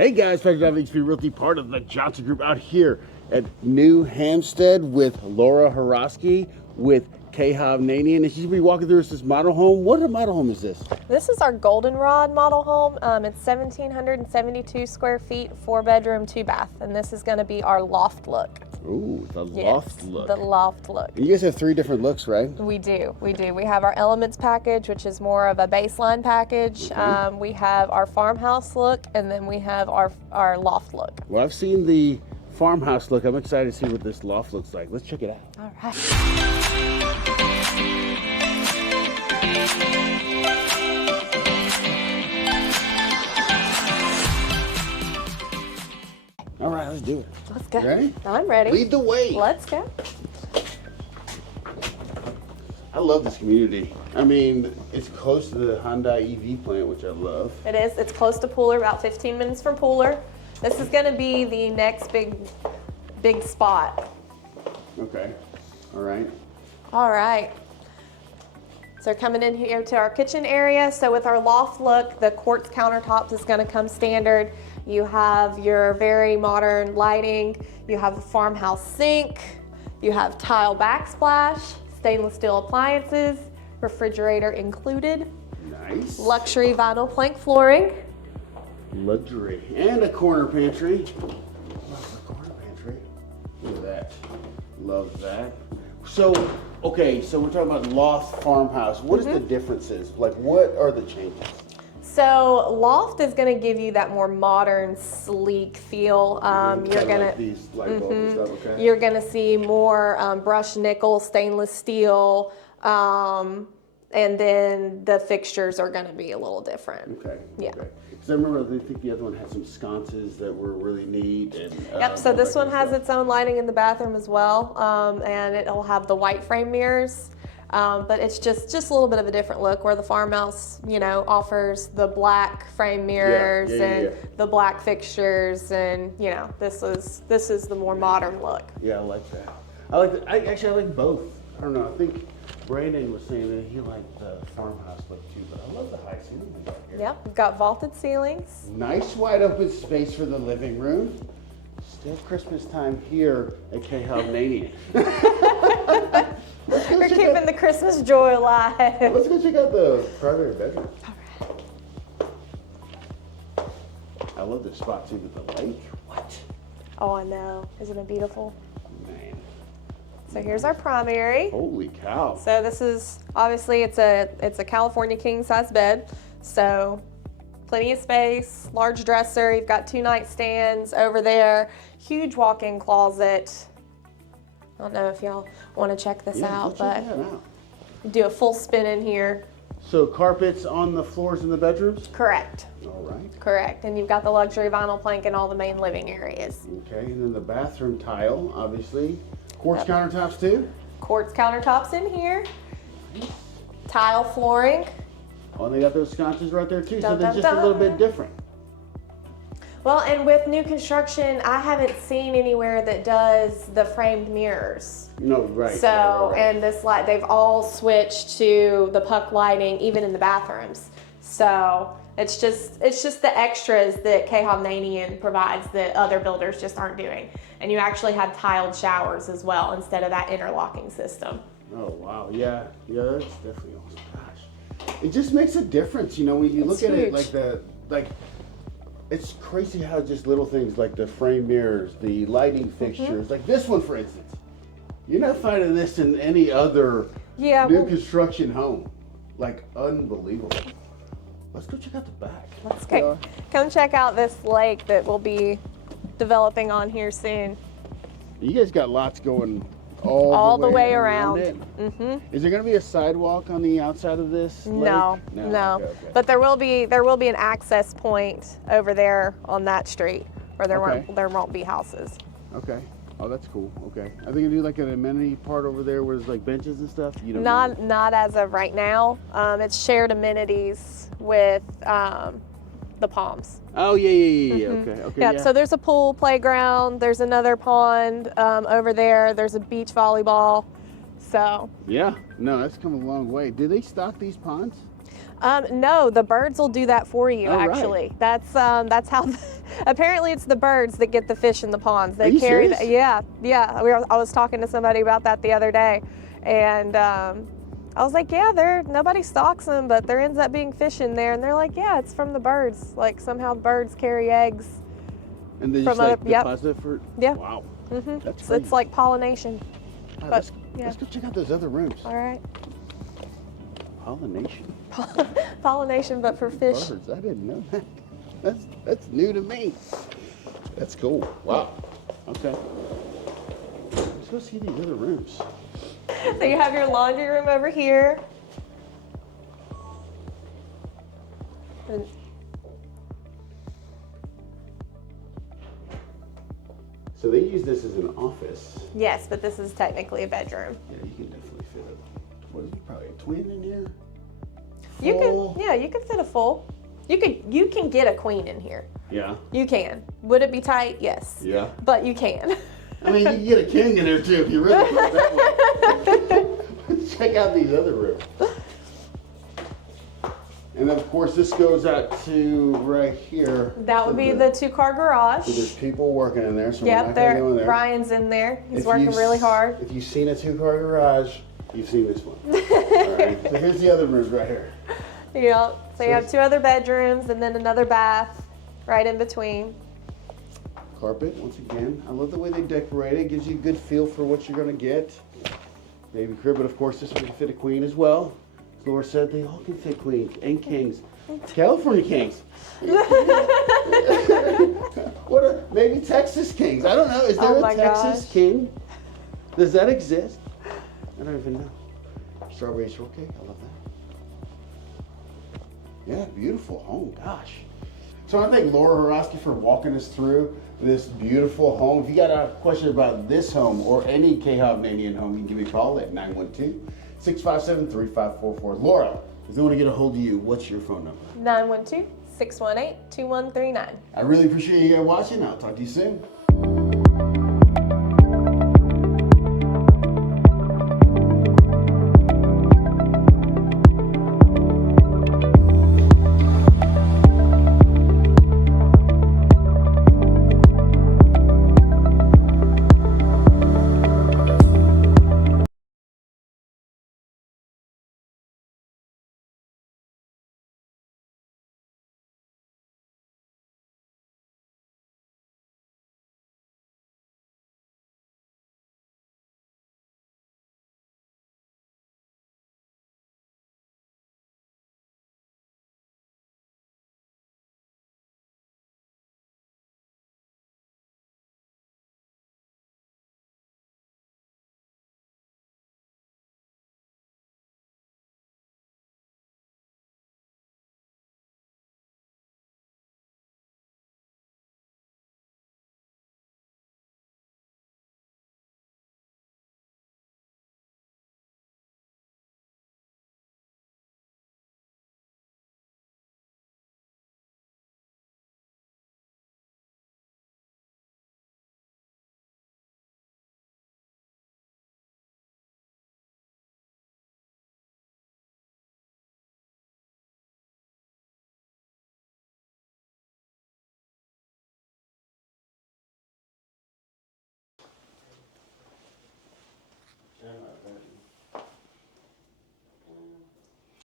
Hey guys, Patrick Donovan, XP Realty, part of the Johnson Group out here at New Hampstead with Lora Hiroskey with Hovnanian, and she's gonna be walking through this model home. What model home is this? This is our Goldenrod model home. It's 1,772 square feet, 4-bedroom, 2-bath, and this is gonna be our loft look. Ooh, the loft look. The loft look. And you guys have 3 different looks, right? We do. We have our Elements package, which is more of a baseline package. We have our farmhouse look, and then we have our loft look. Well, I've seen the farmhouse look. I'm excited to see what this loft looks like. Let's check it out. All right. All right, let's do it. Let's go. Ready? I'm ready. Lead the way. Let's go. I love this community. I mean, it's close to the Hyundai EV plant, which I love. It is. It's close to Pooler, about 15 minutes from Pooler. This is going to be the next big spot. Okay. All right. All right. So coming in here to our kitchen area. So with our loft look, the quartz countertops is going to come standard. You have your very modern lighting. You have a farmhouse sink. You have tile backsplash, stainless steel appliances, refrigerator included. Nice. Luxury vinyl plank flooring. Luxury. And a corner pantry. Love the corner pantry. Look at that. Love that. So, okay, so we're talking about loft farmhouse. What is the differences? Like, what are the changes? So loft is going to give you that more modern, sleek feel. You're going like these light bulbs and stuff, okay? You're going to see more brushed nickel, stainless steel, and then the fixtures are going to be a little different. Okay. Yeah. Okay. Because I remember I think the other one had some sconces that were really neat. And, Yep. So this one has its own lighting in the bathroom as well, and it'll have the white frame mirrors. But it's just a little bit of a different look, where the farmhouse, offers the black frame mirrors and the black fixtures, and this is the more modern look. Yeah, I like that. I like both. I don't know. I think Brandon was saying that he liked the farmhouse look too, but I love the high ceilings we got here. Yep, we've got vaulted ceilings. Nice wide open space for the living room. Still Christmas time here at Hovnanian. We're keeping the Christmas joy alive. Let's go check out the primary bedroom. All right. I love this spot too with the lake. What? Oh, I know. Isn't it beautiful? Man. So here's our primary. Holy cow. So this is, obviously it's a California king size bed. So plenty of space, large dresser. You've got 2 nightstands over there, huge walk-in closet. I don't know if y'all want to check this out, but do a full spin in here. So carpets on the floors in the bedrooms? Correct. All right. Correct. And you've got the luxury vinyl plank in all the main living areas. Okay, and then the bathroom tile, obviously. Quartz countertops too? Quartz countertops in here. Tile flooring. Oh, and they got those sconces right there too, so they're just dun. a little bit different. Well, and with new construction, I haven't seen anywhere that does the framed mirrors. No, right. So, right. and this light, they've all switched to the puck lighting, even in the bathrooms. So it's just the extras that Hovnanian provides that other builders just aren't doing. And you actually have tiled showers as well instead of that interlocking system. Oh wow, yeah, that's definitely awesome. Gosh, it just makes a difference, when you look at it like it's crazy how just little things like the frame mirrors, the lighting fixtures, like this one for instance. You're not finding this in any other new construction home. Like, unbelievable. Let's go check out the back. Let's go. Come check out this lake that we'll be developing on here soon. You guys got lots going all the way around it. Is there going to be a sidewalk on the outside of this lake? No. Okay. But there will be an access point over there on that street where there won't be houses. Okay. Oh, that's cool. Okay. Are they gonna do like an amenity part over there where there's like benches and stuff? You don't know? Not as of right now. It's shared amenities with the Palms. Oh yeah. Okay. Yeah. So there's a pool, playground. There's another pond over there. There's a beach volleyball. So. Yeah. No, that's come a long way. Do they stock these ponds? No, the birds will do that for you. Oh, actually, right. that's how Apparently, it's the birds that get the fish in the ponds. They Are you carry. serious? Yeah. I was talking to somebody about that the other day, and I was like, yeah, nobody stocks them, but there ends up being fish in there, and they're like, yeah, it's from the birds. Like somehow birds carry eggs. And they From just like other- yep. deposit it for. Yeah. Wow. That's So it's like pollination. Right, but, let's go check out those other rooms. All right. Pollination. Pollination, but for fish. Birds. I didn't know that. That's new to me. That's cool. Wow. Okay. Let's go see these other rooms. So you have your laundry room over here. And So they use this as an office. yes, but this is technically a bedroom. Yeah, you can definitely fit it. What is it? Probably a twin in here. You Full. could, yeah, you could fit a full. You can get a queen in here. Yeah. You can. Would it be tight? Yes. Yeah. But you can. I mean, you can get a king in there too if you really put it that way. Check out these other rooms. And then, of course, this goes out to right here. That would be the 2-car garage. So there's people working in there, so we're Yep, not gonna go in there. Brian's in there. He's If working you've really hard. If you've seen a 2-car garage, you've seen this one. All right. So here's the other rooms right here. Yep. So you have 2 other bedrooms and then another bath right in between. Carpet, once again. I love the way they decorate it. Gives you a good feel for what you're gonna get. Baby crib, but of course this one can fit a queen as well. As Lora said, they all can fit queens and kings. California kings. Maybe Texas kings. I don't know. Is there Oh a my Texas gosh. king? Does that exist? I don't even know. Strawberry shortcake. I love that. Yeah, beautiful home. Gosh. So I want to thank Lora Hiroskey for walking us through this beautiful home. If you got a question about this home or any Hovnanian home, you can give me a call at 912-657-3544. Lora, if they want to get a hold of you, what's your phone number? 912-618-2139. I really appreciate you watching. I'll talk to you soon.